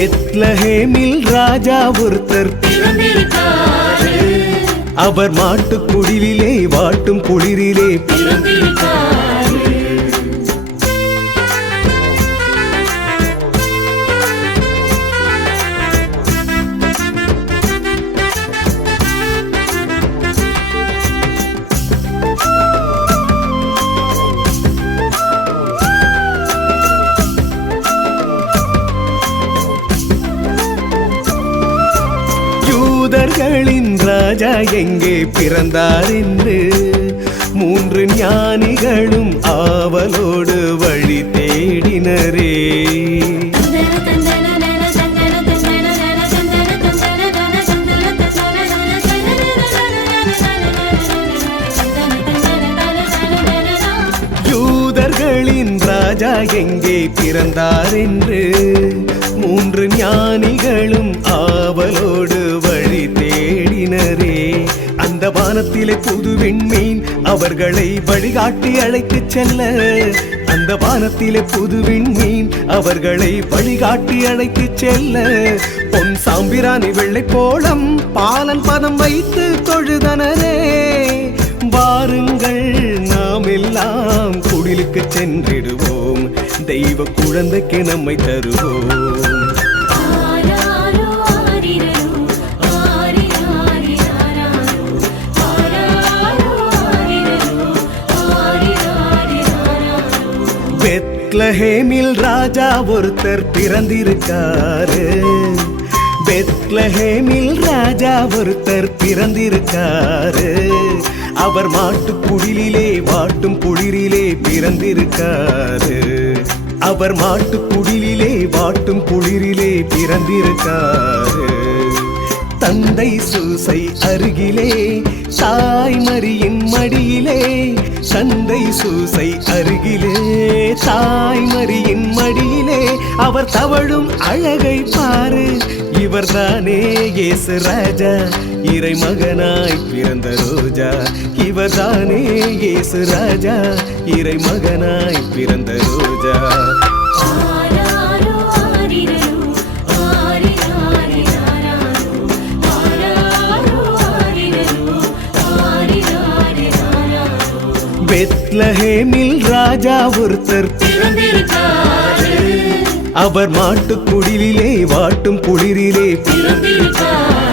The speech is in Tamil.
பெத்லஹேமில் ராஜா ஒருத்தர் பிறந்திருக்காரு. அவர் மாட்டுக் குடிலிலே வாட்டும் குளிரிலே பிறந்திருக்காரு. யூதர்களின் ராஜா எங்கே பிறந்தார் என்று 3 ஞானிகளும் ஆவலோடு வழி தேடினரே. யூதர்களின் ராஜா எங்கே பிறந்தார் என்று 3 ஞானிகளும் ஆவலோடு வழி தேடினரே. அந்த வானத்திலே புது விண்மீன் அவர்களை வழிகாட்டி அழைத்துச் செல்ல, அந்த வானத்திலே புது விண்மீன் அவர்களை வழிகாட்டி அழைத்துச் செல்ல, பொன் சாம்பிராணி வெள்ளை போலம் பாலன் பதம் வைத்து தொழுதனரே. வாருங்கள் நாம் எல்லாம் குடிலுக்கு சென்றிடுவோம், தெய்வ குழந்தைக்கு நம்மை தருவோம். பெத்லஹேமில் ராஜா ஒருத்தர் பிறந்திருக்காரு. பெத்லஹேமில் ராஜா ஒருத்தர் பிறந்திருக்காரு. அவர் மாட்டுக் குடிலிலே வாட்டும் குளிரிலே பிறந்திருக்காரு. அவர் மாட்டுக் குடிலிலே வாட்டும் குளிரிலே பிறந்திருக்காரு. தந்தை சூசை அருகிலே தாய்மரியின் மடியிலே, தந்தை சூசை அருகிலே தாய்மரியின் மடியிலே அவர் தவழும் அழகை பாரு. இவர்தானே இயேசு ராஜா, இறை மகனாய் பிறந்த ரோஜா. இவர்தானே இயேசு ராஜா, இறை மகனாய் பிறந்த ரோஜா. பெத்லஹேமில் ராஜா ஒருத்தர் பிறந்திருக்காரு. அவர் மாட்டுக் குடிலிலே வாட்டும் குளிரிலே பிறந்திருக்காரு.